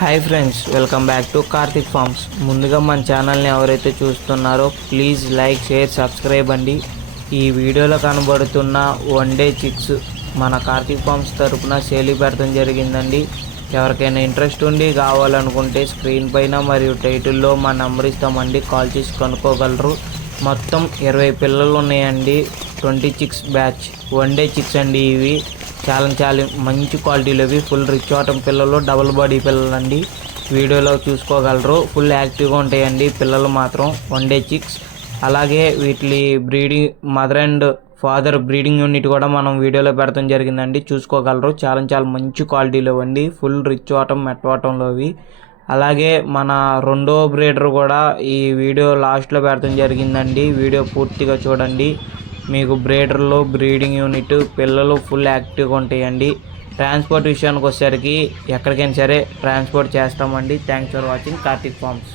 Hi friends, welcome back to Karthik farms. ముందుగా మన ఛానల్ని ఎవరైతే చూస్తున్నారో ప్లీజ్ లైక్, షేర్, సబ్స్క్రైబ్ అండి. ఈ వీడియోలో కనబడుతున్న వన్ డే చిక్స్ మన కార్తిక్ ఫార్మ్స్ తరపున సేల్ పెడతాం జరిగిందండి. ఎవరికైనా ఇంట్రెస్ట్ ఉండి కావాలనుకుంటే స్క్రీన్ పైన మరియు టైటిల్లో మా నెంబర్ ఇస్తామండి, కాల్ చేసి కనుక్కోగలరు. మొత్తం 20 పిల్లలు ఉన్నాయండి. 20 chicks batch one day chicks అండి. ఇవి చాలా మంచి క్వాలిటీలో ఫుల్ రిచ్ వాటం పిల్లలు, డబుల్ బాడీ పిల్లలు అండి. వీడియోలో చూసుకోగలరు. ఫుల్ యాక్టివ్గా ఉంటాయండి పిల్లలు మాత్రం, వన్ డే చిక్స్. అలాగే వీటి breeding mother and father breeding unit కూడా మనం వీడియోలో పెడతాం జరిగిందండి, చూసుకోగలరు. చాలా మంచి క్వాలిటీలో అండి, ఫుల్ రిచ్ వాటం మెట్ వాటంలోవి. అలాగే మన రెండో బ్రీడర్ కూడా ఈ వీడియో లాస్ట్లో పెడతాం జరిగిందండి. వీడియో పూర్తిగా చూడండి. మీకు బ్రీడర్లో బ్రీడింగ్ యూనిట్ పిల్లలు ఫుల్ యాక్టివ్గా ఉంటాయండి. ట్రాన్స్పోర్ట్ విషయానికి వచ్చేసరికి ఎక్కడికైనా సరే ట్రాన్స్పోర్ట్ చేస్తామండి. Thanks for watching Karthik forms.